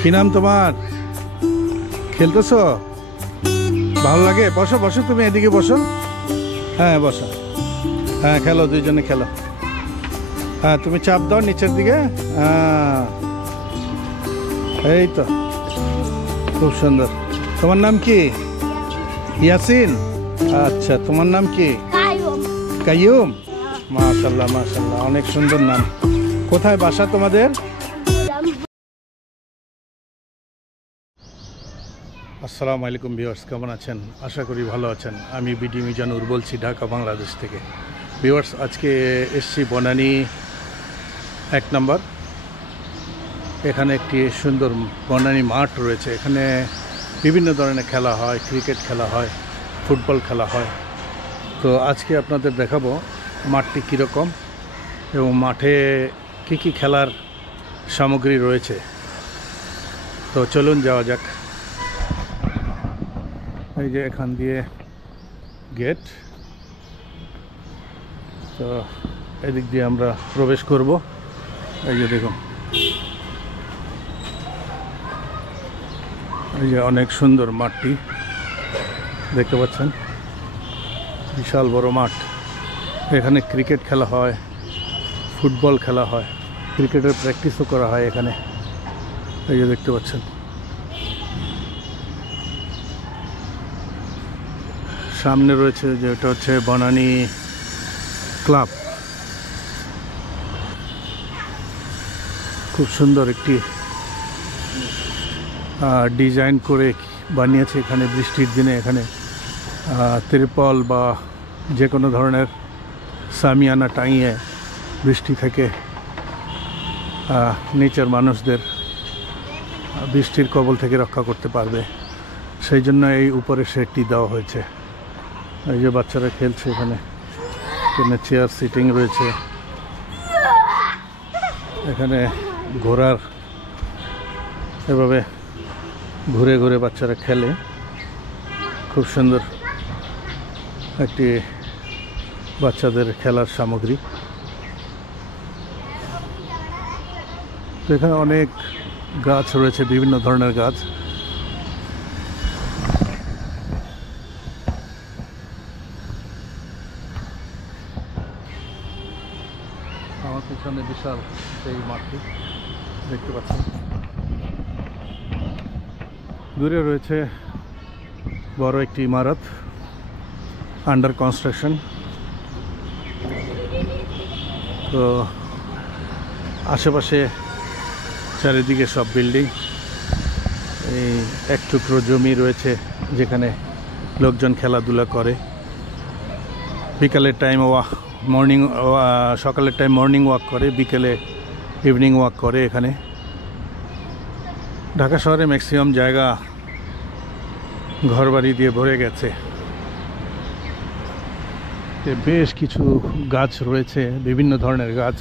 কি নাম তোমার? খেলতেছো? ভালো লাগে? বসো বসো, তুমি এদিকে বসো। হ্যাঁ বসো, হ্যাঁ খেলো, দুইজনে খেলো। হ্যাঁ তুমি চাপ দাও নিচের দিকে। হ্যাঁ এই তো, খুব সুন্দর। তোমার নাম কি? ইয়াসিন। আচ্ছা, তোমার নাম কি? কাইয়ুম। মাশাল্লাহ মাশাল্লাহ, অনেক সুন্দর নাম। কোথায় বাসা তোমাদের? আসসালামু আলাইকুম ভিউয়ার্স, কেমন আছেন? আশা করি ভালো আছেন। আমি বিডি মিজানুর বলছি, ঢাকা বাংলাদেশ থেকে। ভিউয়ার্স, আজকে এসছি বনানী 1 নম্বর। এখানে একটি সুন্দর বনানী মাঠ রয়েছে। এখানে বিভিন্ন ধরনের খেলা হয়, ক্রিকেট খেলা হয়, ফুটবল খেলা হয়। তো আজকে আপনাদের দেখাবো মাঠটি কীরকম এবং মাঠে কী কী খেলার সামগ্রী রয়েছে। তো চলুন যাওয়া যাক। এই যে এখান দিয়ে গেট, তো এদিক দিয়ে আমরা প্রবেশ করব। এই যে দেখুন, এই যে অনেক সুন্দর মাঠটি দেখতে পাচ্ছেন, বিশাল বড় মাঠ। এখানে ক্রিকেট খেলা হয়, ফুটবল খেলা হয়, ক্রিকেটের প্র্যাকটিসও করা হয় এখানে। এই যে দেখতে পাচ্ছেন, সামনে রয়েছে যে এটা হচ্ছে বনানী ক্লাব। খুব সুন্দর একটি ডিজাইন করে বানিয়েছে। এখানে বৃষ্টির দিনে এখানে তিরপল বা যে কোনো ধরনের সামিয়ানা টাঙিয়ে বৃষ্টি থেকে নিচের মানুষদের বৃষ্টির কবল থেকে রক্ষা করতে পারবে, সেই জন্য এই উপরে শেডটি দেওয়া হয়েছে। এই যে বাচ্চারা খেলছে, এখানে চেয়ার সিটিং রয়েছে। এখানে ঘোড়ার এভাবে ঘুরে ঘুরে বাচ্চারা খেলে। খুব সুন্দর একটি বাচ্চাদের খেলার সামগ্রী। তো এখানে অনেক গাছ রয়েছে, বিভিন্ন ধরনের গাছ। আমার পিছনে বিশাল সেই মাঠটি দেখতে পাচ্ছেন। দূরে রয়েছে বড় একটি ইমারত, আন্ডার কনস্ট্রাকশন। তো আশেপাশে চারিদিকে সব বিল্ডিং। এই এক টুকরো জমি রয়েছে যেখানে লোকজন খেলাধুলা করে। বিকালের টাইম সকালের টাইম মর্নিং ওয়াক করে, বিকেলে ইভিনিং ওয়াক করে। এখানে ঢাকা শহরে ম্যাক্সিমাম জায়গা ঘরবাড়ি দিয়ে ভরে গেছে। বেশ কিছু গাছ রয়েছে, বিভিন্ন ধরনের গাছ।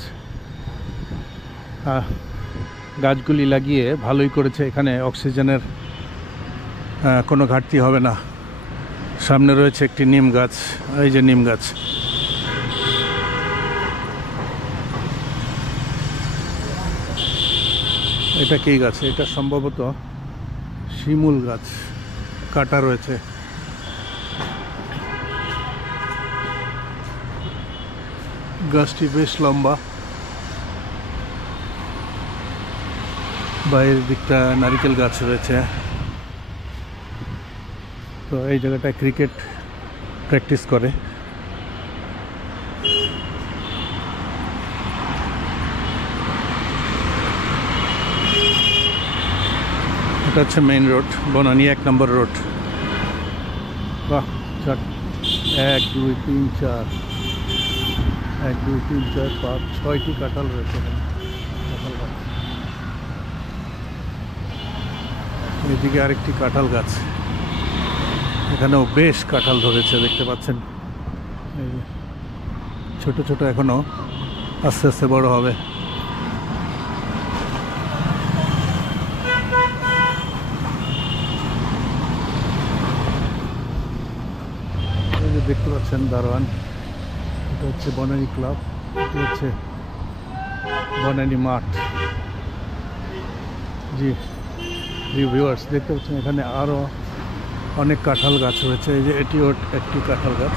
গাছগুলি লাগিয়ে ভালোই করেছে, এখানে অক্সিজেনের কোনো ঘাটতি হবে না। সামনে রয়েছে একটি নিম গাছ, এই যে নিম গাছ। এটা কি গাছ? এটা সম্ভবত শিমুল গাছ, কাটা রয়েছে। গাছটি বেশ লম্বা। বাইরের দিকটা নারিকেল গাছ রয়েছে। তো এই জায়গাটায় ক্রিকেট প্র্যাকটিস করে। এটা হচ্ছে মেইন রোড, বনানী 1 নম্বর রোড। বাহ, 1 2 3 4 1 2 3 4 5 6টি কাঁঠাল রয়েছে এখানে। কাঁঠাল গাছ, এদিকে আরেকটি কাঁঠাল গাছ। এখানেও বেশ কাঁঠাল ধরেছে, দেখতে পাচ্ছেন। এই ছোট ছোট, এখনো আস্তে আস্তে বড় হবে। এই যে দেখতে পাচ্ছেন দারোয়ান, এটা হচ্ছে বনানী ক্লাব, এটা হচ্ছে বনানী মাঠ। জি, ভিউয়ার্স দেখতে পাচ্ছেন এখানে আরও অনেক কাঁঠাল গাছ রয়েছে। এই যে এটিও একটি কাঁঠাল গাছ।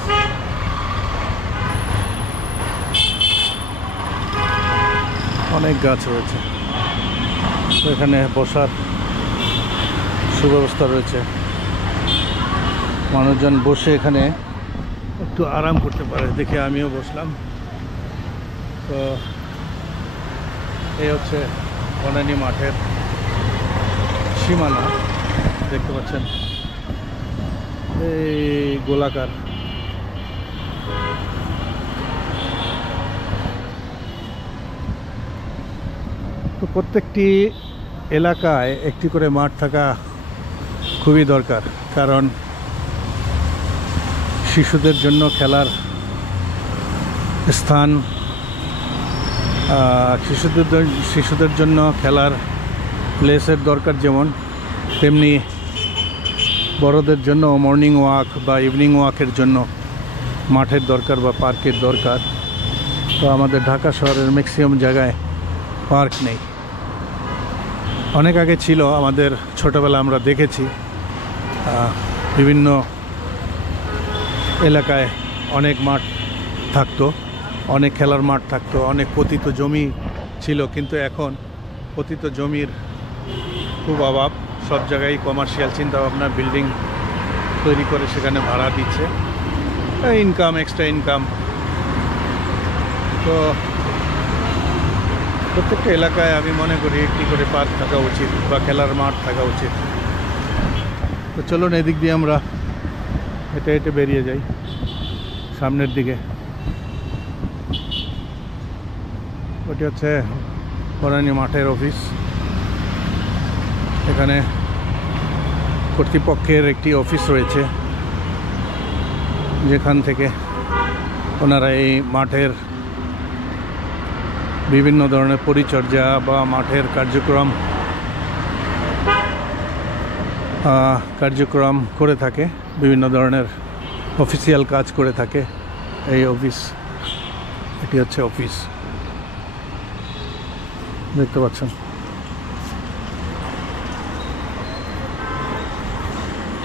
অনেক গাছ রয়েছে, তো এখানে বসার সুব্যবস্থা রয়েছে। মানুষজন বসে এখানে একটু আরাম করতে পারে, দেখে আমিও বসলাম। তো এই হচ্ছে বনানী মাঠের সীমানা, দেখতে পাচ্ছেন এই গোলাকার। তো প্রত্যেকটি এলাকায় একটি করে মাঠ থাকা খুবই দরকার, কারণ শিশুদের জন্য খেলার স্থান, শিশুদের জন্য খেলার প্লেসের দরকার, যেমন তেমনি বড়দের জন্য মর্নিং ওয়াক বা ইভিনিং ওয়াকের জন্য মাঠের দরকার বা পার্কের দরকার। তো আমাদের ঢাকা শহরের ম্যাক্সিমাম জায়গায় পার্ক নেই। অনেক আগে ছিল, আমাদের ছোটোবেলা আমরা দেখেছি বিভিন্ন এলাকায় অনেক মাঠ থাকতো, অনেক খেলার মাঠ থাকতো, অনেক পতিত জমি ছিল, কিন্তু এখন পতিত জমির খুব অভাব। সব জায়গায় কমার্শিয়াল চিন্তাভাবনা, বিল্ডিং তৈরি করে সেখানে ভাড়া দিচ্ছে, ইনকাম, এক্সট্রা ইনকাম। তো প্রত্যেকটা এলাকায় আমি মনে করি একটি করে পার্ক থাকা উচিত বা খেলার মাঠ থাকা উচিত। তো চলুন এদিক দিয়ে আমরা হেঁটে হেঁটে বেরিয়ে যাই সামনের দিকে। ওটি হচ্ছে বনানী মাঠের অফিস। এখানে কর্তৃপক্ষের একটি অফিস রয়েছে, যেখান থেকে ওনারা এই মাঠের বিভিন্ন ধরনের পরিচর্যা বা মাঠের কার্যক্রম করে থাকে, বিভিন্ন ধরনের অফিসিয়াল কাজ করে থাকে এই অফিস। এটি হচ্ছে অফিস, দেখতে পাচ্ছেন।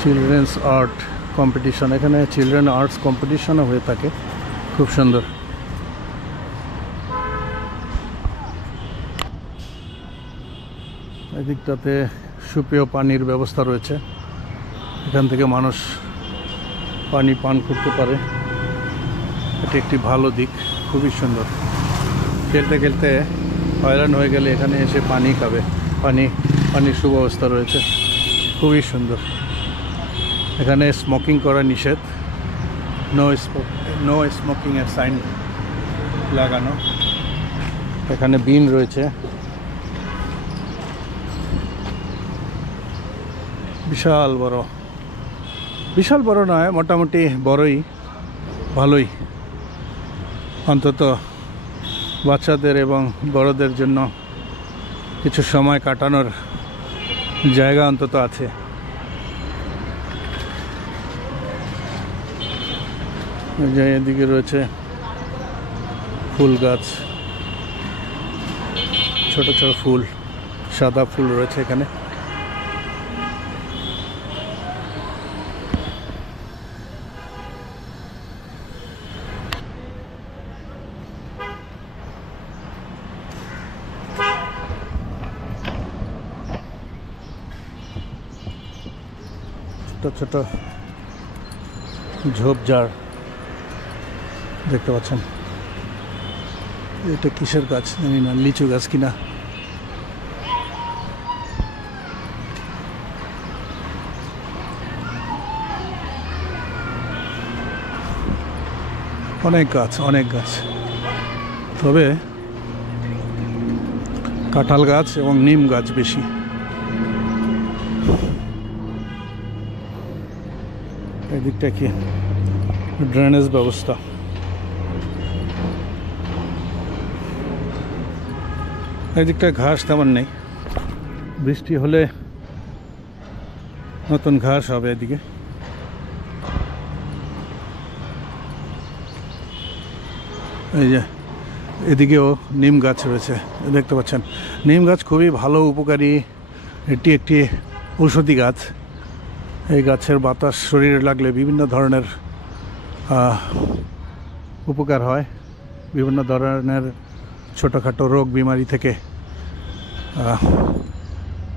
চিলড্রেন্স আর্ট কম্পিটিশন, এখানে চিলড্রেন আর্টস কম্পিটিশনও হয়ে থাকে, খুব সুন্দর। এদিকটাতে সুপেয় পানির ব্যবস্থা রয়েছে, এখান থেকে মানুষ পানি পান করতে পারে। এটি একটি ভালো দিক, খুবই সুন্দর। খেলতে খেলতে হয়রান হয়ে গেলে এখানে এসে পানি খাবে, পানির সুব্যবস্থা রয়েছে, খুবই সুন্দর। এখানে স্মোকিং করা নিষেধ, নো স্মোকিংয়ের সাইন লাগানো। এখানে বিন রয়েছে, বিশাল বড় নয়, মোটামুটি বড়ই, ভালোই। অন্তত বাচ্চাদের এবং বড়দের জন্য কিছু সময় কাটানোর জায়গা অন্তত আছে। এদিকে রয়েছে ফুল গাছ, ছোট ছোট ফুল, সাদা ফুল রয়েছে এখানে। ছোট ছোট ঝোপঝাড় দেখতে পাচ্ছেন। এটা কিসের গাছ জানি না, লিচু গাছ কিনা। অনেক গাছ, তবে কাঁঠাল গাছ এবং নিম গাছ বেশি। এদিকটা কি ড্রেনেজ ব্যবস্থা। এদিকটা ঘাস তেমন নেই, বৃষ্টি হলে নতুন ঘাস হবে এদিকে। এই যে এদিকেও নিম গাছ রয়েছে, দেখতে পাচ্ছেন। নিম গাছ খুবই ভালো, উপকারী। এটি একটি ঔষধি গাছ। এই গাছের বাতাস শরীরে লাগলে বিভিন্ন ধরনের উপকার হয়, বিভিন্ন ধরনের ছোটোখাটো রোগ বিমারি থেকে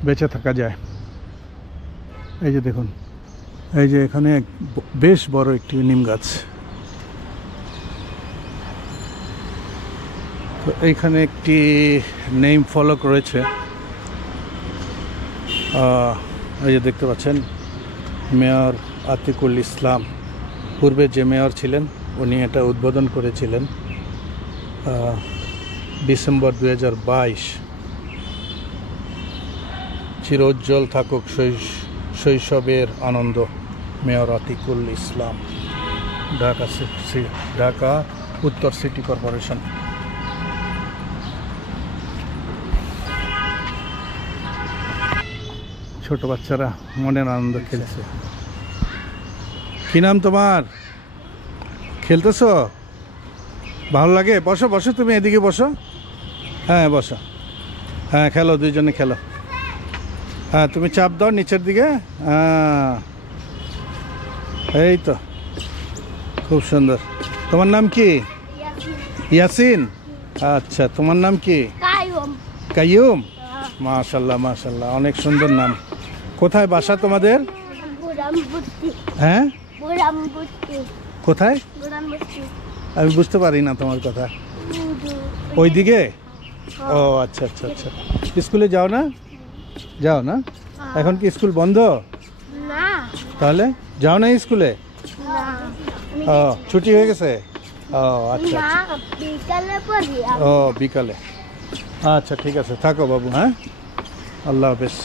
বেঁচে থাকা যায়। এই যে দেখুন, এই যে এখানে বেশ বড় একটি নিম গাছ। তো এইখানে একটি নেম ফলক রয়েছে, এই যে দেখতে পাচ্ছেন, মেয়র আতিকুল ইসলাম, পূর্বে যে মেয়র ছিলেন উনি এটা উদ্বোধন করেছিলেন ডিসেম্বর 2022। চিরোজ্জ্বল থাকুক শৈশবের আনন্দ, মেয়র আতিকুল ইসলাম, ঢাকা উত্তর সিটি কর্পোরেশন। ছোট বাচ্চারা মনের আনন্দ খেলছে। কি নাম তোমার? খেলতেছো? ভালো লাগে? বসো বসো, তুমি এদিকে বসো। হ্যাঁ বসো, হ্যাঁ খেলো, দুইজনে খেলো। হ্যাঁ তুমি চাপ দাও নিচের দিকে। হ্যাঁ এই তো, খুব সুন্দর। তোমার নাম কি? ইয়াসিন। আচ্ছা, তোমার নাম কি? কাইয়ুম। মাশাল্লাহ মাশাল্লাহ, অনেক সুন্দর নাম। কোথায় বাসা তোমাদের? হ্যাঁ কোথায়? আমি বুঝতে পারি না তোমার কথা। ওই দিকে? ও আচ্ছা আচ্ছা আচ্ছা। স্কুলে যাও না? যাও না? এখন কি স্কুল বন্ধ? তাহলে যাও না স্কুলে? ও ছুটি হয়ে গেছে? ও আচ্ছা আচ্ছা। ও বিকালে, আচ্ছা ঠিক আছে, থাকো বাবু। হ্যাঁ, আল্লাহ হাফেজ।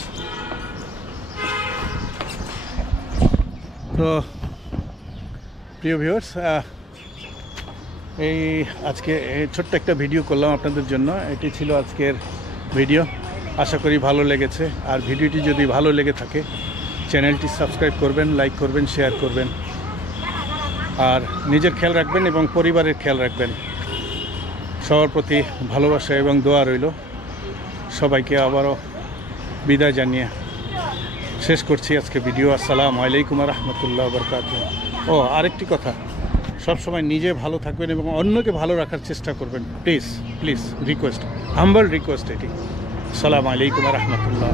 তো প্রিয় ভিউয়ার্স, এই আজকে ছোট্ট একটা ভিডিও করলাম আপনাদের জন্য। এটি ছিল আজকের ভিডিও। আশা করি ভালো লেগেছে। আর ভিডিওটি যদি ভালো লেগে থাকে চ্যানেলটি সাবস্ক্রাইব করবেন, লাইক করবেন, শেয়ার করবেন। আর নিজের খেয়াল রাখবেন এবং পরিবারের খেয়াল রাখবেন। সবার প্রতি ভালোবাসা এবং দোয়া রইল। সবাইকে আবারও বিদায় জানিয়ে শেষ করছি আজকে ভিডিও। আসসালামু আলাইকুম রহমতুল্লাহ বরকাতুহ। ও আরেকটি কথা, সবসময় নিজে ভালো থাকবেন এবং অন্যকে ভালো রাখার চেষ্টা করবেন। Please please request, humble request এটি। আসসালামু আলাইকুম রহমতুল্লাহ।